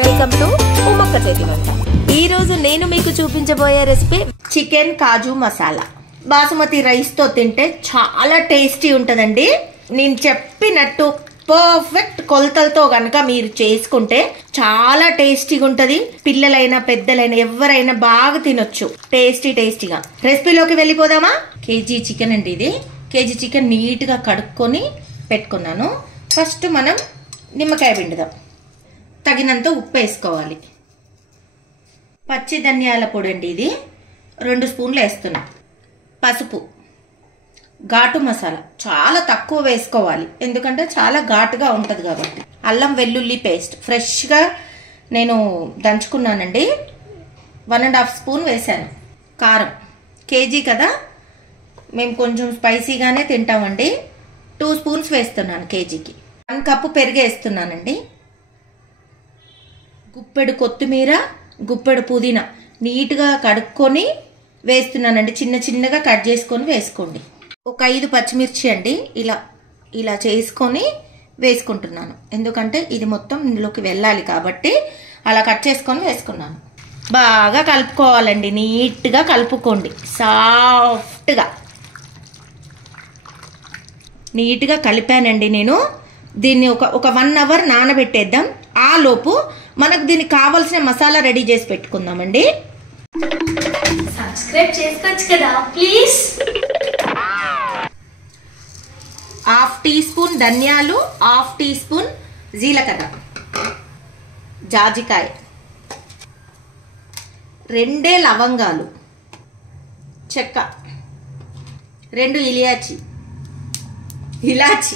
Welcome to Ummakka చేతి వంట. ఈ రోజు నేను మీకు చూపించబోయే రెసిపీ చికెన్ కాజు మసాలా. బాసుమతి రైస్ తో తింటే చాలా టేస్టీ ఉంటదండి. నేను చెప్పినట్టు పర్ఫెక్ట్ కొలతలతో గనక మీరు చేసుకుంటే చాలా టేస్టీగా ఉంటది. పిల్లలైనా పెద్దలైనా ఎవరైనా బాగా తినొచ్చు టేస్టీగా. రెసిపీలోకి వెళ్ళిపోదామా? కేజీ చికెన్ అండి ఇది. కేజీ చికెన్ నీట్ గా కడుక్కొని పెట్టుకున్నాను. ఫస్ట్ మనం నిమ్మకాయ పిండుదాం. తగినంత ఉప్పు వేసుకోవాలి. పచ్చి ధనియాల పొడి అండి ఇది 2 స్పూన్లు వేస్తున్నా. పసుపు, ఘాటు మసాలా చాలా తక్కువ వేసుకోవాలి ఎందుకంటే చాలా ఘాటుగా ఉంటుంది కాబట్టి. అల్లం వెల్లుల్లి పేస్ట్ ఫ్రెష్గా నేను దంచుకున్నానండి, 1.5 స్పూన్ వేసాను. కారం కేజీ కదా, మేము కొంచెం స్పైసీగానే తింటామండి. 2 స్పూన్స్ వేస్తున్నాను కేజీకి. 1 కప్పు పెరుగు వేస్తున్నానండి. గుప్పెడు కొత్తిమీర, గుప్పెడు పుదీనా నీట్గా కడుక్కొని వేస్తున్నానండి. చిన్నగా కట్ చేసుకొని వేసుకోండి. ఒక 5 పచ్చిమిర్చి అండి ఇలా చేసుకొని వేసుకుంటున్నాను ఎందుకంటే ఇది మొత్తం ఇందులోకి వెళ్ళాలి కాబట్టి అలా కట్ చేసుకొని వేసుకున్నాను. బాగా కలుపుకోవాలండి, నీట్గా కలుపుకోండి. సాఫ్ట్గా నీట్గా కలిపానండి నేను. దీన్ని ఒక 1 అవర్ నానబెట్టేద్దాం. ఆ లోపు మనకు దీనికి కావాల్సిన మసాలా రెడీ చేసి పెట్టుకుందామండి. సబ్స్క్రైబ్ చేసుకోవచ్చు కదా ప్లీజ్. 1/2 టీ స్పూన్ ధనియాలు, 1/2 టీ స్పూన్ జీలకర్ర, జాజికాయ, 2 లవంగాలు, చెక్క, 2 ఇలాచి,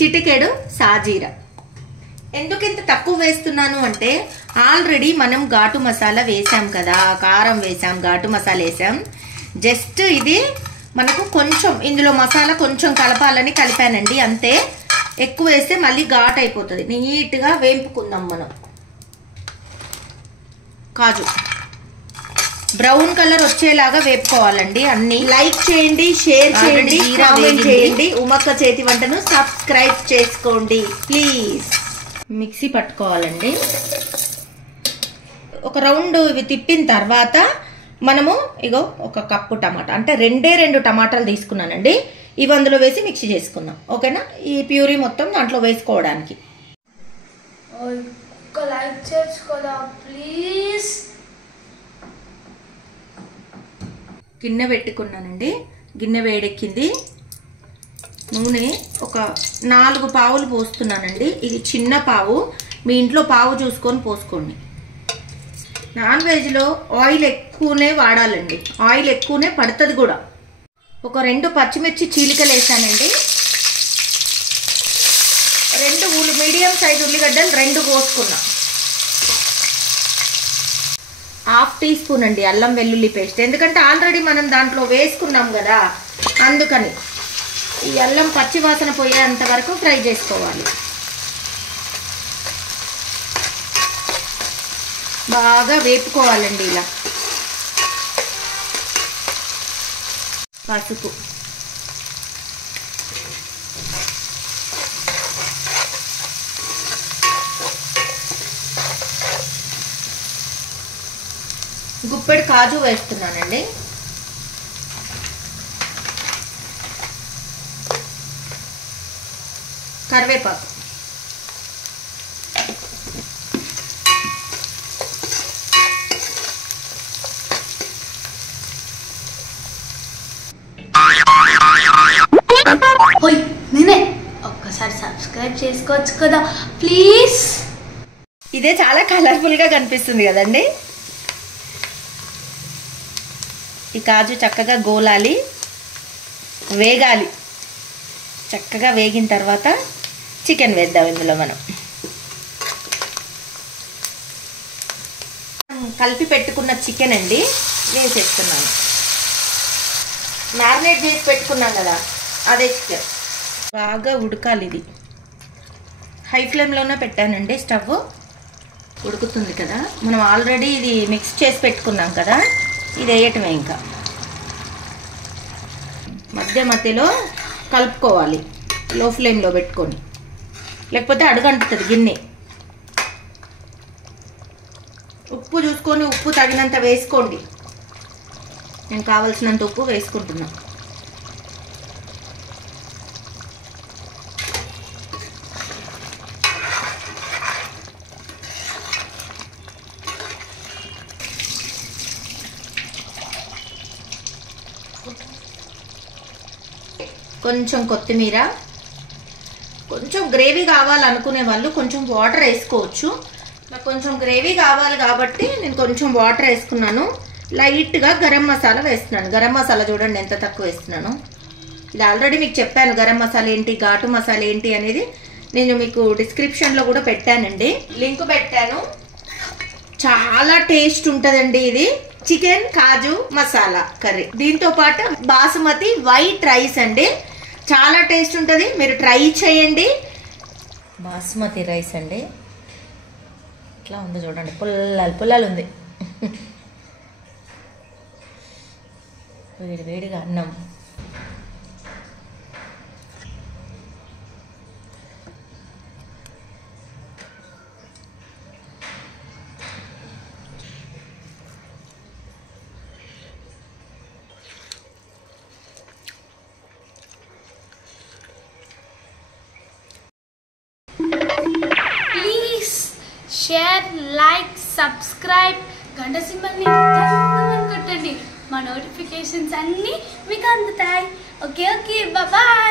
చిటికెడు సాజీరా. ఎందుకు ఇంత తక్కువ వేస్తున్నాను అంటే ఆల్రెడీ మనం ఘాటు మసాలా వేసాం కదా, కారం వేసాం, ఘాటు మసాలా వేసాం. జస్ట్ ఇది మనకు కొంచెం ఇందులో మసాలా కొంచెం కలపాలని కలిపానండి అంతే. ఎక్కువ వేస్తే మళ్ళీ ఘాటు అయిపోతుంది. నీట్గా వేపుకుందాం మనం. కాజు బ్రౌన్ కలర్ వచ్చేలాగా వేపుకోవాలండి. అన్ని లైక్ చేయండి, షేర్ చేయండి, కామెంట్ చేయండి. ఉమ్మక్క చేతి వంటను సబ్స్క్రైబ్ చేసుకోండి ప్లీజ్. మిక్సీ పట్టుకోవాలండి. ఒక రౌండ్ ఇవి తిప్పిన తర్వాత మనము ఇగో 1 కప్పు టమాటా అంటే 2 టమాటాలు తీసుకున్నానండి. ఇవి అందులో వేసి మిక్సీ చేసుకుందాం. ఓకేనా? ఈ ప్యూరీ మొత్తం దాంట్లో వేసుకోవడానికి. లైక్ చేసుకోదా ప్లీజ్. గిన్నె పెట్టుకున్నానండి. గిన్నె వేడెక్కింది. నూనె ఒక 4 పావులు పోస్తున్నానండి. ఇది చిన్న పావు, మీ ఇంట్లో పావు చూసుకొని పోసుకోండి. నాన్ వెజ్లో ఆయిల్ ఎక్కువనే వాడాలండి, ఆయిల్ ఎక్కువనే పడుతుంది కూడా. ఒక 2 పచ్చిమిర్చి చీలికలు వేసానండి. 2 మీడియం సైజ్ ఉల్లిగడ్డలు 2 కోసుకున్నా. 1/2 టీ స్పూన్ అండి అల్లం వెల్లుల్లి పేస్ట్, ఎందుకంటే ఆల్రెడీ మనం దాంట్లో వేసుకున్నాం కదా అందుకని. ఈ అల్లం పచ్చి వాసన పోయేంత వరకు ఫ్రై చేసుకోవాలి. బాగా వేపుకోవాలండి ఇలా. పసుపు, గుప్పెడు కాజు వేస్తున్నానండి. కరివేపాకు, నేనే ఒక్కసారి సబ్స్క్రైబ్ చేసుకోవచ్చు కదా ప్లీజ్. ఇదే చాలా కలర్ఫుల్ గా కనిపిస్తుంది కదండి. ఈ కాజు చక్కగా గోలాలి, వేగాలి. చక్కగా వేగిన తర్వాత చికెన్ వేద్దాం. ఇందులో మనం కలిపి పెట్టుకున్న చికెన్ అండి వేసేస్తున్నాను. మ్యారినేట్ చేసి పెట్టుకున్నాం కదా అదే చికెన్. బాగా ఉడకాలి. ఇది హై ఫ్లేమ్లోనే పెట్టానండి. స్టవ్ ఉడుకుతుంది కదా, మనం ఆల్రెడీ ఇది మిక్స్ చేసి పెట్టుకున్నాం కదా, ఇది వేయటమే. ఇంకా మధ్యలో కలుపుకోవాలి లో ఫ్లేమ్లో పెట్టుకొని, లేకపోతే అడుగంటుతుంది గిన్నె. ఉప్పు చూసుకొని ఉప్పు తగినంత వేసుకోండి. నేను కావలసినంత ఉప్పు వేసుకుంటున్నా. కొంచెం కొత్తిమీర. కొంచెం గ్రేవీ కావాలనుకునే వాళ్ళు కొంచెం వాటర్ వేసుకోవచ్చు. నాకు కొంచెం గ్రేవీ కావాలి కాబట్టి నేను కొంచెం వాటర్ వేసుకున్నాను. లైట్గా గరం మసాలా వేస్తున్నాను. గరం మసాలా చూడండి ఎంత తక్కువ వేస్తున్నాను. ఇది ఆల్రెడీ మీకు చెప్పాను గరం మసాలా ఏంటి, ఘాటు మసాలా ఏంటి అనేది. నేను మీకు డిస్క్రిప్షన్లో కూడా పెట్టానండి, లింక్ పెట్టాను. చాలా టేస్ట్ ఉంటుందండి ఇది చికెన్ కాజు మసాలా కర్రీ. దీంతో పాటు బాసుమతి వైట్ రైస్ అండి, చాలా టేస్ట్ ఉంటుంది. మీరు ట్రై చేయండి. బాసుమతి రైస్ అండి, ఇట్లా ఉందో చూడండి, పుల్లలు పుల్లలు ఉంది. వేడి వేడిగా అన్నం. ప్లీజ్ షేర్, లైక్, సబ్స్క్రైబ్, గంట సింబల్ని కొట్టండి. మా నోటిఫికేషన్స్ అన్నీ మీకు అందుతాయి. Okay, bye.